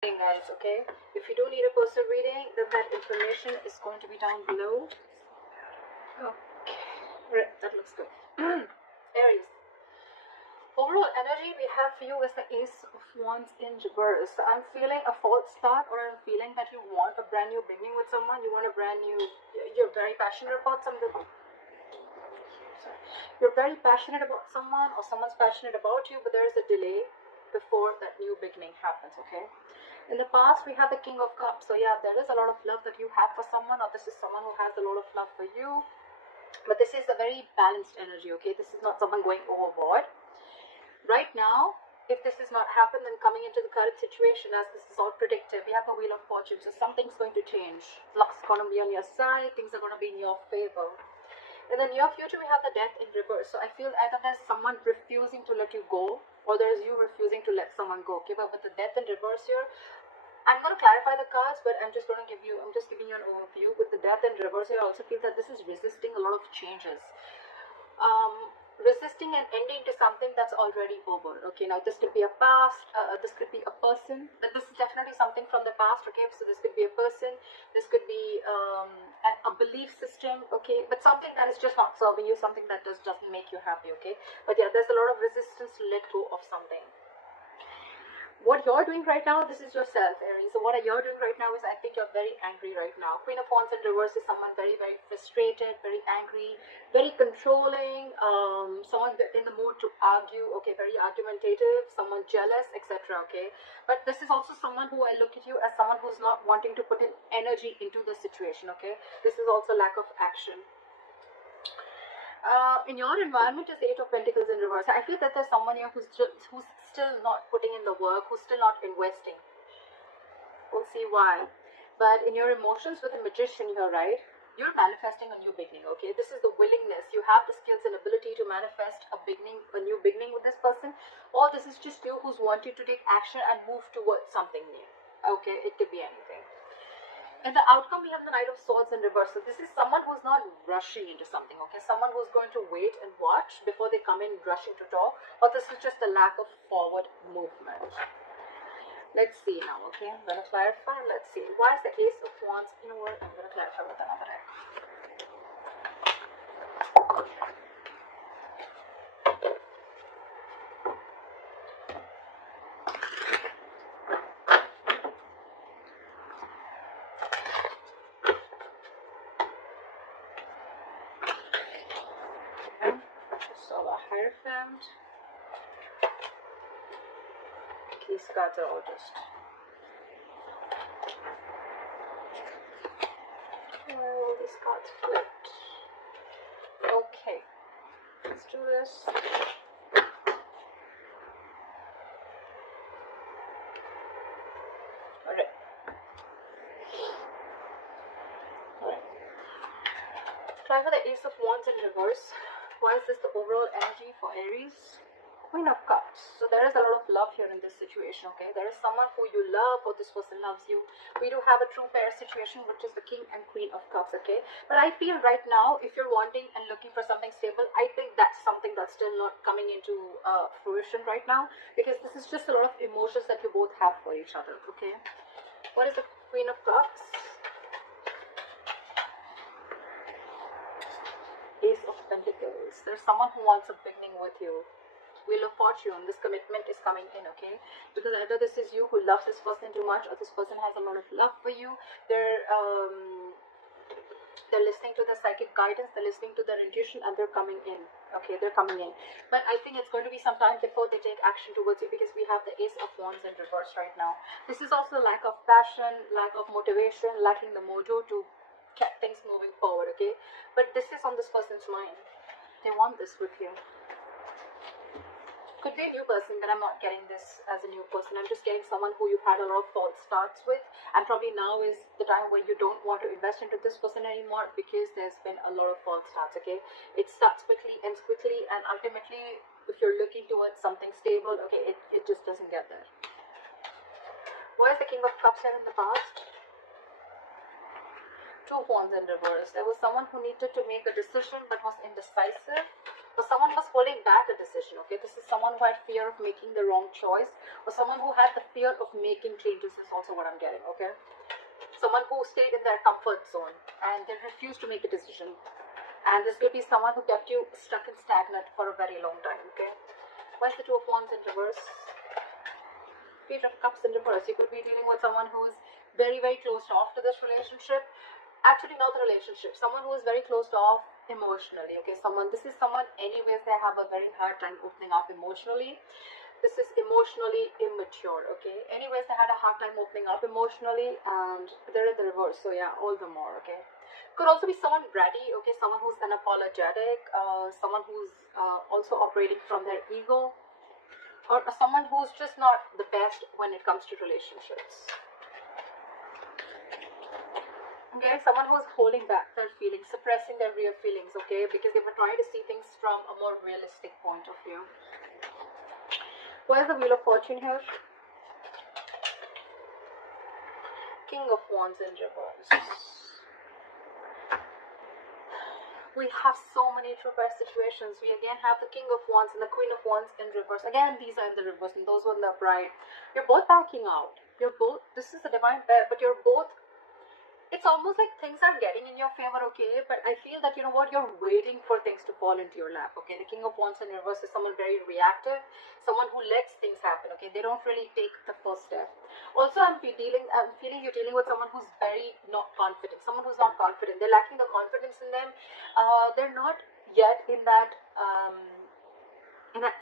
guys, okay? If you do need a personal reading, then that information is going to be down below. Okay, right, that looks good. Aries. Overall energy we have for you is the Ace of Wands in reverse. I'm feeling a false start, or I'm feeling that you want a brand new beginning with someone. You want a brand new, you're very passionate about something. Sorry. You're very passionate about someone, or someone's passionate about you, but there is a delay before that new beginning happens, okay? In the past, we have the King of Cups. So yeah, there is a lot of love that you have for someone, or this is someone who has a lot of love for you. But this is a very balanced energy, okay? This is not someone going overboard. Right now, if this has not happened, then coming into the current situation, as this is all predictive, we have the Wheel of Fortune. So something's going to change. Luck's going to be on your side. Things are going to be in your favor. In the near future, we have the Death in reverse. So I feel either there's someone refusing to let you go, or there's you refusing to let someone go. Okay, but with the Death in reverse here, I'm going to clarify the cards, but I'm just giving you an overview. With the Death in reverse here, I also feel that this is resisting a lot of changes. Resisting and ending to something that's already over. Okay, now this could be a past, this could be a person, but this is definitely something from the past. Okay, so this could be a person, this could be a belief system. Okay, but something that is just not serving you, something that doesn't make you happy. Okay, but yeah, there's a lot of resistance to let go of something. What you're doing right now, this is yourself, Aries. So what you're doing right now is, I think you're very angry right now. Queen of Wands in reverse is someone very, very frustrated, very angry, very controlling, someone in the mood to argue, okay, very argumentative, someone jealous, etc. Okay, but this is also someone who I look at you as someone who's not wanting to put in energy into the situation. Okay, this is also lack of action. In your environment is Eight of Pentacles in reverse. I feel that there's someone here who's still not putting in the work, who's still not investing. We'll see why. But in your emotions with the Magician here, right, you're manifesting a new beginning, okay? This is the willingness. You have the skills and ability to manifest a new beginning with this person. Or this is just you who's wanting to take action and move towards something new. Okay, it could be anything. And the outcome, we have the Knight of Swords in reverse. So this is someone who's not rushing into something, okay? Someone who's going to wait and watch before they come in rushing to talk. Or this is just a lack of forward movement. Let's see now, okay? I'm going to clarify. Let's see. Why is the Ace of Wands? You know what? I'm going to clarify with another deck. Hierophant. These cards are all just all these cards flipped. Okay, let's do this. Alright. Try for the Ace of Wands in reverse. Why is this the overall energy for Aries? Queen of Cups. So there is a lot of love here in this situation, okay? There is someone who you love, or this person loves you. We do have a true pair situation, which is the King and Queen of Cups, okay? But I feel right now, if you're wanting and looking for something stable, I think that's something that's still not coming into fruition right now, because this is just a lot of emotions that you both have for each other, okay? What is the Queen of Cups? Ace of Pentacles. There's someone who wants a beginning with you. Wheel of Fortune. This commitment is coming in, okay? Because either this is you who loves this person too much, or this person has a lot of love for you. They're listening to their psychic guidance, they're listening to their intuition, and they're coming in. Okay, they're coming in. But I think it's going to be some time before they take action towards you, because we have the Ace of Wands in reverse right now. This is also lack of passion, lack of motivation, lacking the mojo to get things moving forward, okay? But this is on this person's mind. They want this with you. Could be a new person, but I'm not getting this as a new person. I'm just getting someone who you've had a lot of false starts with, and probably now is the time when you don't want to invest into this person anymore, because there's been a lot of false starts, okay? It starts quickly, ends quickly, and ultimately, if you're looking towards something stable, okay, it just doesn't get there. Why is the King of Cups here in the past? Two Wands in reverse. There was someone who needed to make a decision but was indecisive. or someone was holding back a decision, okay? This is someone who had fear of making the wrong choice, or someone who had the fear of making changes is also what I'm getting, okay? Someone who stayed in their comfort zone and they refused to make a decision. And this could be someone who kept you stuck and stagnant for a very long time, okay? Where's the Two of Wands in reverse? Page of Cups in reverse. You could be dealing with someone who is very, very closed off to this relationship. Actually, not the relationship. Someone who is very closed off emotionally. Okay, this is someone, anyways, they have a very hard time opening up emotionally. This is emotionally immature. Okay, anyways, they had a hard time opening up emotionally, and they're in the reverse. So yeah, all the more. Okay, could also be someone bratty. Okay, someone who's unapologetic. Someone who's also operating from their ego. Or someone who's just not the best when it comes to relationships. Okay, someone who's holding back their feelings, suppressing their real feelings, okay, because they were trying to see things from a more realistic point of view. Where's the Wheel of Fortune here? King of Wands in reverse. We have so many reverse situations. We again have the King of Wands and the Queen of Wands in reverse. Again, these are in the reverse and those were in the upright. You're both backing out. This is a divine pair, but you're both, it's almost like things are getting in your favor, okay? But I feel that, you know what, you're waiting for things to fall into your lap, okay? The King of Wands in reverse is someone very reactive, someone who lets things happen, okay? They don't really take the first step. Also, I'm feeling you're dealing with someone who's very not confident, someone who's not confident. They're lacking the confidence in them. They're not yet in that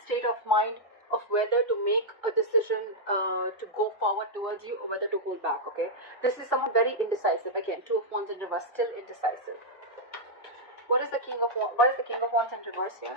state of mind of whether to make a decision to go forward towards you or whether to hold back, okay? This is someone very indecisive. Again, Two of Wands in reverse, still indecisive. What is the King of Wands in reverse here?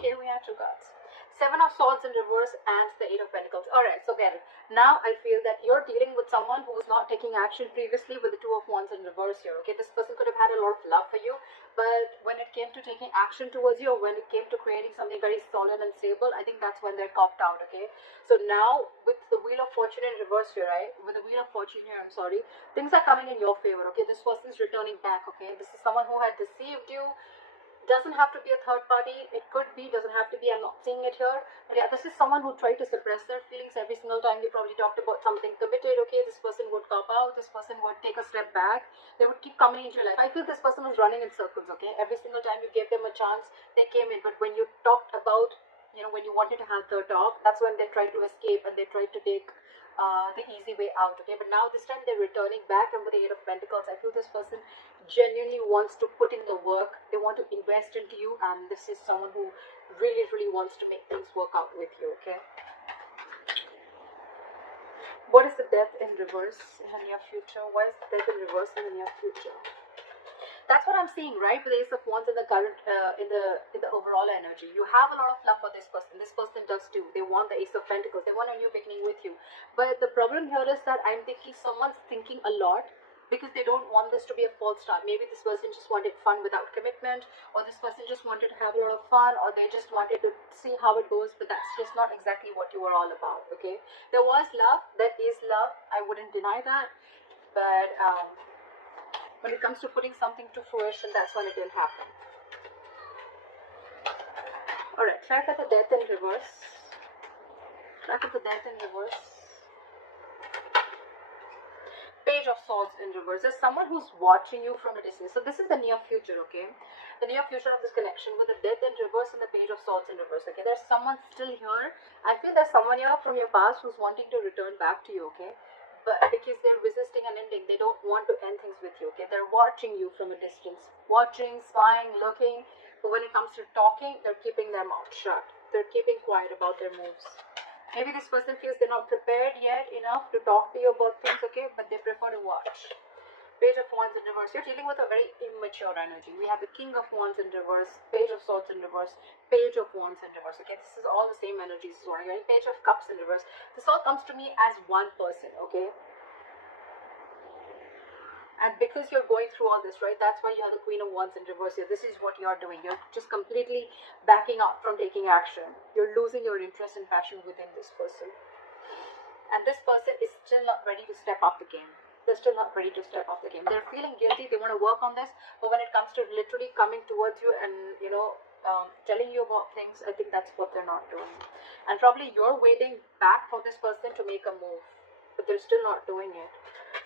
Okay, we have two cards. Seven of Swords in reverse and the Eight of Pentacles. Alright, so get it. Now I feel that you're dealing with someone who was not taking action previously with the Two of Wands in reverse here. Okay, this person could have had a lot of love for you, but when it came to taking action towards you, or when it came to creating something very solid and stable, I think that's when they're copped out, okay? So now with the Wheel of Fortune in reverse here, right? With the Wheel of Fortune here, I'm sorry, things are coming in your favor, okay? This person's returning back, okay? This is someone who had deceived you. Doesn't have to be a third party, it could be, doesn't have to be, I'm not seeing it here, but yeah, this is someone who tried to suppress their feelings every single time you probably talked about something committed, okay? This person would cop out, this person would take a step back, they would keep coming into your life. I feel this person was running in circles, okay? Every single time you gave them a chance, they came in, but when you talked about, you know, when you wanted to have the talk, that's when they tried to escape and they tried to take the easy way out, okay? But now this time they're returning back, and with the Eight of Pentacles, I feel this person genuinely wants to put in the work. They want to invest into you, and this is someone who really, really wants to make things work out with you, okay? What is the Death in reverse in the near future? Why is the Death in reverse in the near future? That's what I'm seeing, right? With the Ace of Wands in the current, in the overall energy. You have a lot of love for this person. This person does too. They want the Ace of Pentacles. They want a new beginning with you. But the problem here is that I'm thinking someone's thinking a lot because they don't want this to be a false start. Maybe this person just wanted fun without commitment, or this person just wanted to have a lot of fun, or they just wanted to see how it goes, but that's just not exactly what you were all about, okay? There was love. There is love. I wouldn't deny that. But when it comes to putting something to fruition, that's when it will happen. Alright, clarify the Death in reverse. Clarify the Death in reverse. Page of Swords in reverse. There's someone who's watching you from a distance. So this is the near future, okay? The near future of this connection with the Death in reverse and the Page of Swords in reverse, okay? There's someone still here. I feel there's someone here from your past who's wanting to return back to you, okay? But because they're resisting an ending, they don't want to end things with you, okay? They're watching you from a distance. Watching, spying, looking. But when it comes to talking, they're keeping their mouth shut. They're keeping quiet about their moves. Maybe this person feels they're not prepared yet enough to talk to you about things, okay? But they prefer to watch. Page of Wands in reverse. You're dealing with a very immature energy. We have the King of Wands in reverse, Page of Swords in reverse, Page of Wands in reverse. Okay, this is all the same energies. So I'm getting Page of Cups in reverse. This all comes to me as one person, okay? And because you're going through all this, right, that's why you have the Queen of Wands in reverse here. This is what you're doing. You're just completely backing up from taking action. You're losing your interest and passion within this person. And this person is still not ready to step up the game. They're still not ready to step off the game. They're feeling guilty. They want to work on this, but when it comes to literally coming towards you and telling you about things, I think that's what they're not doing. And probably you're waiting back for this person to make a move, but they're still not doing it.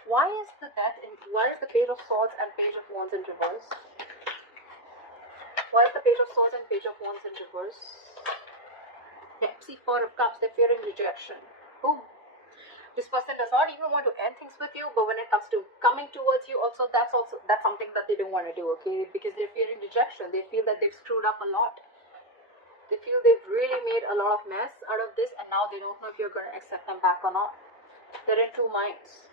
Why is the death? Why is the Page of Swords and Page of Wands in reverse? Why is the Page of Swords and Page of Wands in reverse? Yeah, see, Four of Cups. They're fearing rejection. Boom. This person does not even want to end things with you, but when it comes to coming towards you, that's something that they don't want to do, okay? Because they're fearing rejection. They feel that they've screwed up a lot. They feel they've really made a lot of mess out of this, and now they don't know if you're going to accept them back or not. They're in two minds.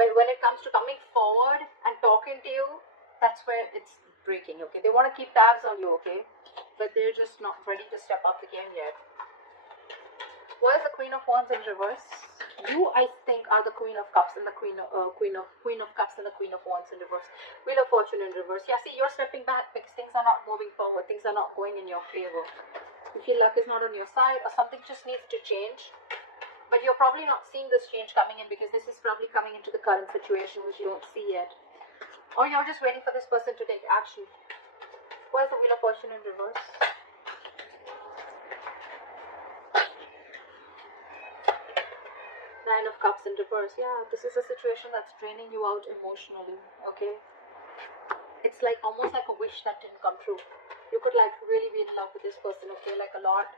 But when it comes to coming forward and talking to you, that's where it's breaking, okay? They want to keep tabs on you, okay? But they're just not ready to step up the game yet. Why is the Queen of Wands in reverse? You, I think, are the Queen of Cups and the Queen of Cups and the Queen of Wands in reverse. Wheel of Fortune in reverse. Yeah, see, you're stepping back because things are not moving forward. Things are not going in your favor. You feel luck is not on your side, or something just needs to change. But you're probably not seeing this change coming in because this is probably coming into the current situation which you don't see yet. Or you're just waiting for this person to take action. Why is the Wheel of Fortune in reverse? Nine of Cups in reverse. Yeah, this is a situation that's draining you out emotionally, okay? It's like almost like a wish that didn't come true. You could like really be in love with this person, okay, like a lot.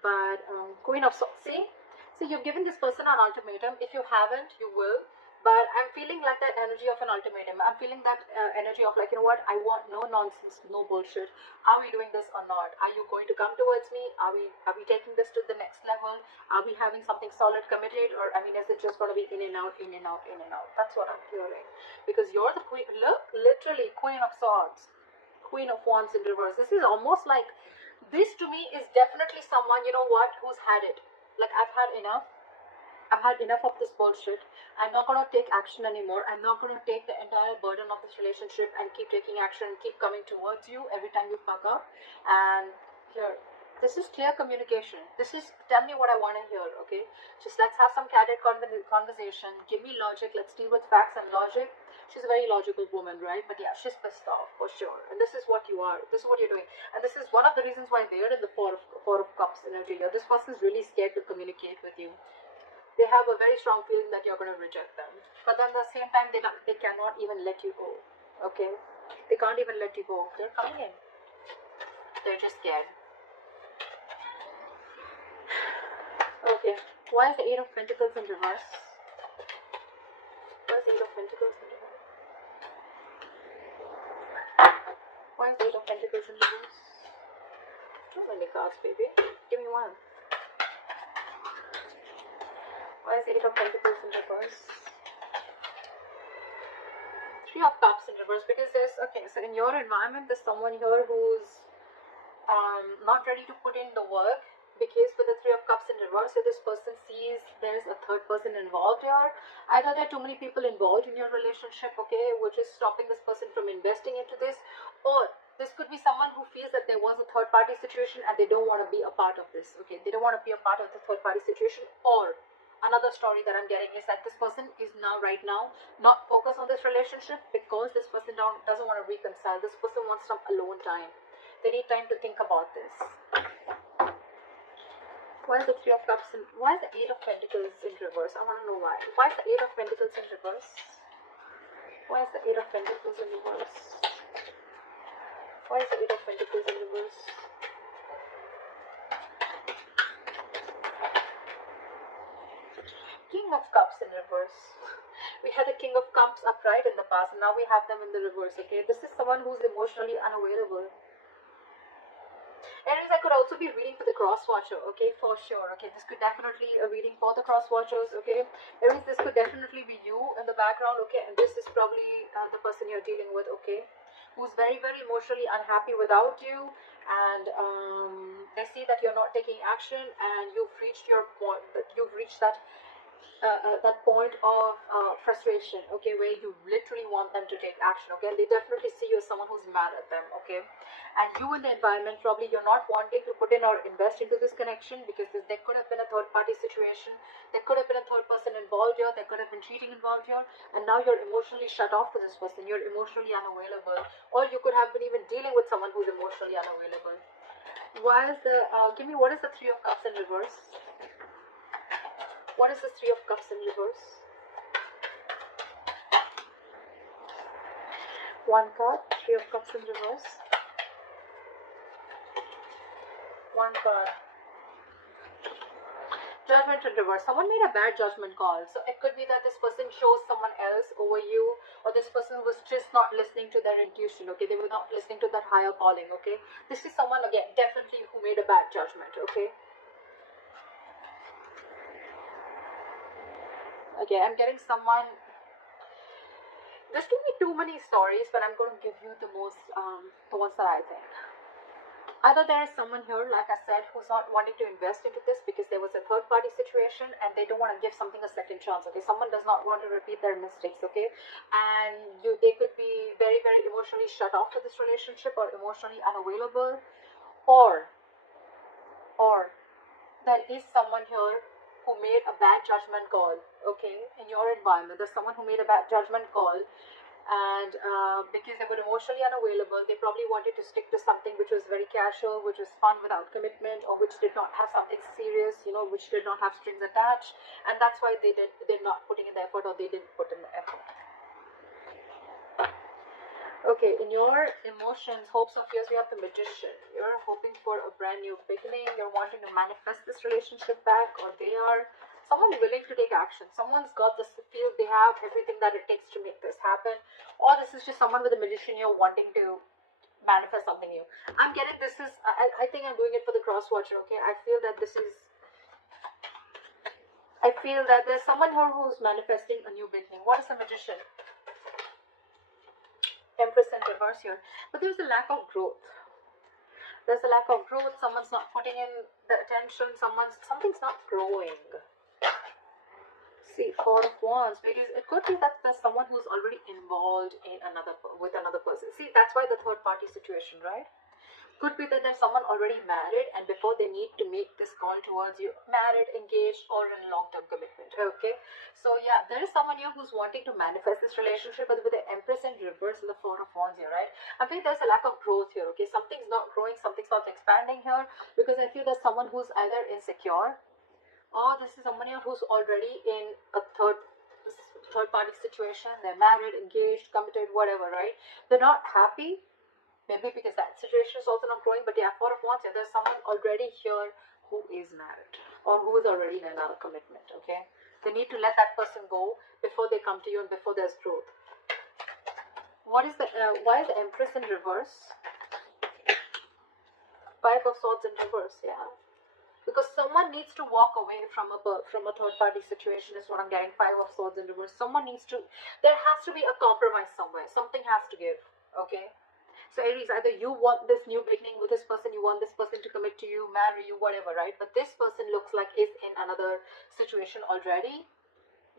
But Queen of Swords, see? So you've given this person an ultimatum. If you haven't, you will. But I'm feeling like that energy of an ultimatum. I'm feeling that energy of like, you know what, I want no nonsense, no bullshit. Are we doing this or not? Are you going to come towards me? Are we taking this to the next level? Are we having something solid committed? Or, I mean, is it just going to be in and out, in and out, in and out? That's what I'm hearing. Because you're the queen, look, literally Queen of Swords, Queen of Wands in reverse. This is almost like, this to me is definitely someone, you know what, who's had it. Like, I've had enough. I've had enough of this bullshit. I'm not going to take action anymore. I'm not going to take the entire burden of this relationship and keep taking action and keep coming towards you every time you fuck up. And here, this is clear communication. This is, tell me what I want to hear, okay? Just let's have some candid conversation. Give me logic. Let's deal with facts and logic. She's a very logical woman, right? But yeah, she's pissed off for sure. And this is what you are. This is what you're doing. And this is one of the reasons why they're in the Four of Cups energy here. This person's really scared to communicate with you. They have a very strong feeling that you're going to reject them. But then at the same time, they cannot even let you go. Okay? They can't even let you go. They're coming in. They're just scared. Okay. Why is the Eight of Pentacles in reverse? Why is the Eight of Pentacles in reverse? Why is the Eight of Pentacles in reverse? Too many cards, baby. Give me one. Why is the Eight of Pentacles in reverse? Three of Cups in reverse, because there's, okay, so in your environment, there's someone here who's not ready to put in the work, because with the Three of Cups in reverse, so this person sees there's a third person involved here. Either there are too many people involved in your relationship, okay, which is stopping this person from investing into this, or this could be someone who feels that there was a third party situation and they don't want to be a part of this, okay, they don't want to be a part of the third party situation. Or another story that I'm getting is that this person is right now not focused on this relationship because this person doesn't want to reconcile. This person wants some alone time. They need time to think about this. Why is the Three of Cups in, why is the Eight of Pentacles in reverse? I want to know why. Why is the Eight of Pentacles in reverse? Why is the Eight of Pentacles in reverse? Why is the Eight of Pentacles in reverse? King of Cups in reverse. We had the King of Cups upright in the past, and now we have them in the reverse, okay? This is someone who's emotionally unavailable. Aries, I could also be reading for the cross watcher, okay, for sure, okay? This could definitely a reading for the cross watchers, okay? Aries, this could definitely be you in the background, okay? And this is probably the person you're dealing with, okay? Who's very, very emotionally unhappy without you, and they see that you're not taking action, and you've reached your point, you've reached that that point of frustration, okay, where you literally want them to take action, okay, and they definitely see you as someone who's mad at them, okay, and you in the environment, probably you're not wanting to put in or invest into this connection because there could have been a third party situation, there could have been a third person involved here, there could have been cheating involved here, and now you're emotionally shut off to this person, you're emotionally unavailable, or you could have been even dealing with someone who's emotionally unavailable. Why is the give me, what is the Three of Cups in reverse? What is the Three of Cups in reverse? One card, Three of Cups in reverse. One card. Judgment in reverse. Someone made a bad judgment call. So it could be that this person chose someone else over you, or this person was just not listening to their intuition, okay? They were not listening to that higher calling, okay? This is someone, again, definitely who made a bad judgment, okay? Okay, I'm getting someone. There's too many stories, but I'm going to give you the most, the ones that I think. Either there is someone here, like I said, who's not wanting to invest into this because there was a third party situation and they don't want to give something a second chance, okay? Someone does not want to repeat their mistakes, okay? And they could be very, very emotionally shut off to this relationship or emotionally unavailable, or there is someone here who made a bad judgment call, okay, in your environment. There's someone who made a bad judgment call, and because they were emotionally unavailable, they probably wanted to stick to something which was very casual, which was fun without commitment, or which did not have something serious, you know, which did not have strings attached, and that's why they're not putting in the effort, or they didn't put in the effort. Okay, in your emotions, hopes, or fears, we have the Magician. You're hoping for a brand new beginning. You're wanting to manifest this relationship back, or they are. Someone's willing to take action. Someone's got this feel they have everything that it takes to make this happen. Or this is just someone with a Magician here wanting to manifest something new. I'm getting this is, I think I'm doing it for the cross watcher, okay? I feel that there's someone here who's manifesting a new beginning. What is the Magician? Empress in reverse here, but there's a lack of growth. There's a lack of growth. Someone's not putting in the attention. Something's not growing. See, Four of Wands, because it could be that there's someone who's already involved in with another person. See, that's why the third party situation, right? Could be that there's someone already married, and before they need to make this call towards you, married, engaged, or in long-term commitment, okay? So yeah, there is someone here who's wanting to manifest this relationship, but with the Empress in reverse and the Four of Wands here, right? I think there's a lack of growth here, okay? Something's not growing, something's not expanding here, because I feel there's someone who's either insecure, or this is someone here who's already in a third party situation. They're married, engaged, committed, whatever, right? They're not happy. Maybe because that situation is also not growing, but yeah, Four of Wands, yeah, there's someone already here who is married or who is already in another commitment, okay? They need to let that person go before they come to you and before there's growth. Why is the Empress in reverse? Five of Swords in reverse, yeah. Because someone needs to walk away from a third party situation is what I'm getting. Five of Swords in reverse. There has to be a compromise somewhere. Something has to give, okay? So Aries, either you want this new beginning with this person, you want this person to commit to you, marry you, whatever, right? But this person looks like is in another situation already,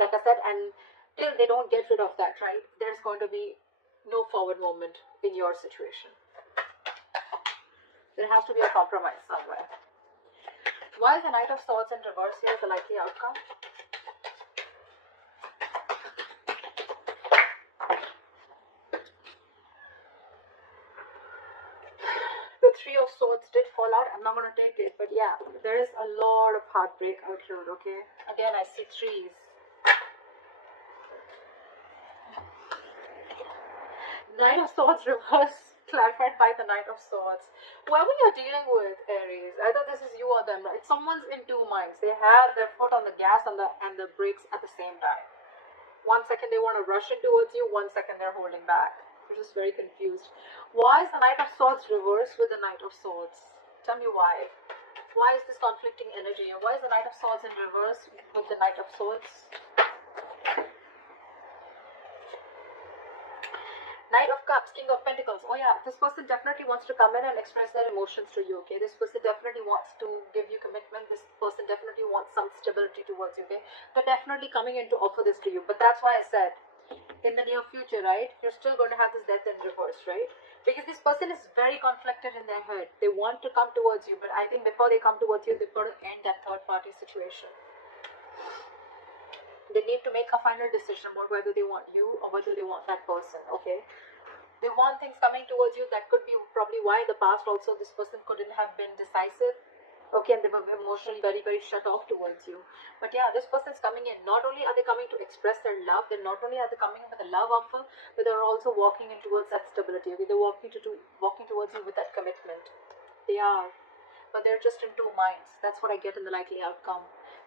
like I said, and till they don't get rid of that, right, there's going to be no forward movement in your situation. There has to be a compromise somewhere. Why is the Knight of Swords in reverse here the likely outcome? The Three of Swords did fall out. I'm not going to take it, but yeah, there is a lot of heartbreak out here, okay? Again, I see threes. Knight of Swords reverse, clarified by the Knight of Swords. Whoever you're dealing with, Aries, either this is you or them, right? Someone's in two minds. They have their foot on the gas and the brakes at the same time. 1 second they want to rush in towards you, 1 second they're holding back. You're just very confused. Why is the Knight of Swords reversed with the Knight of Swords? Tell me why. Why is this conflicting energy? Why is the Knight of Swords in reverse with the Knight of Swords? Knight of Cups, King of Pentacles. Oh yeah, this person definitely wants to come in and express their emotions to you, okay? This person definitely wants to give you commitment. This person definitely wants some stability towards you, okay? They're definitely coming in to offer this to you. But that's why I said, in the near future, right, you're still going to have this death in reverse, right? Because this person is very conflicted in their head. They want to come towards you, but I think before they come towards you, they've got to end that third party situation. They need to make a final decision about whether they want you or whether they want that person, okay? They want things coming towards you. That could be probably why in the past also this person couldn't have been decisive, okay, and they were emotionally very, very shut off towards you. But yeah, this person is coming in. Not only are they coming to express their love, then not only are they coming in with a love offer, but they're also walking in towards that stability, okay? They're walking towards you with that commitment. They are, but they're just in two minds. That's what I get in the likely outcome.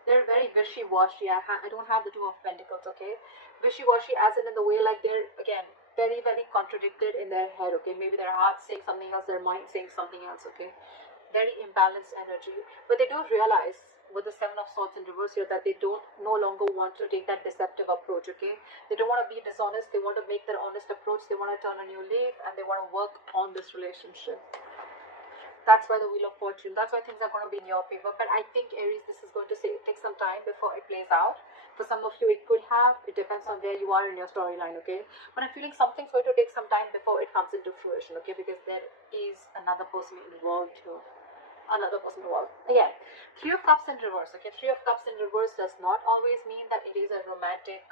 They're very wishy-washy. I don't have the Two of Pentacles, okay? Wishy-washy as in the way like they're, again, very, very contradicted in their head, okay? Maybe their heart's saying something else, their mind saying something else, okay? Very imbalanced energy. But they do realize with the Seven of Swords in reverse here that they don't no longer want to take that deceptive approach, okay? They don't want to be dishonest. They want to make their honest approach. They want to turn a new leaf and they want to work on this relationship. That's why the Wheel of Fortune, that's why things are going to be in your favor. But I think, Aries, this is going to take some time before it plays out. For some of you, it could have. It depends on where you are in your storyline, okay? But I'm feeling something's going to take some time before it comes into fruition, okay? Because there is another person involved here. Another person involved. Again, Three of Cups in reverse, okay? Three of Cups in reverse does not always mean that it is a romantic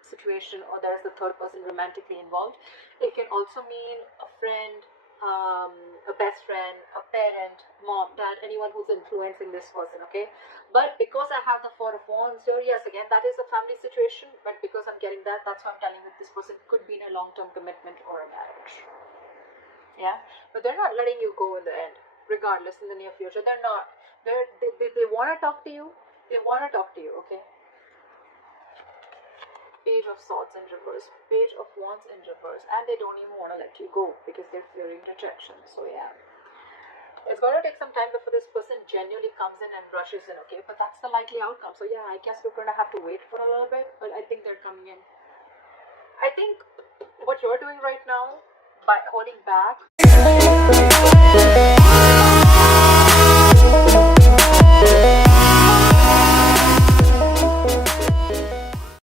situation or there is the third person romantically involved. It can also mean a friend, a best friend, a parent, mom, dad, anyone who's influencing this person, okay? But because I have the Four of Wands here, yes, again, that is a family situation, but because I'm getting that, that's why I'm telling you this person could be in a long-term commitment or a marriage. Yeah, but they're not letting you go in the end, regardless, in the near future. They're not. They want to talk to you. They want to talk to you, okay? Page of Swords in reverse, Page of Wands in reverse, and they don't even want to let you go because they're fearing rejection. So yeah, it's going to take some time before this person genuinely comes in and rushes in, okay? But that's the likely outcome. So yeah, I guess we're going to have to wait for a little bit, but I think they're coming in. I think what you're doing right now by holding back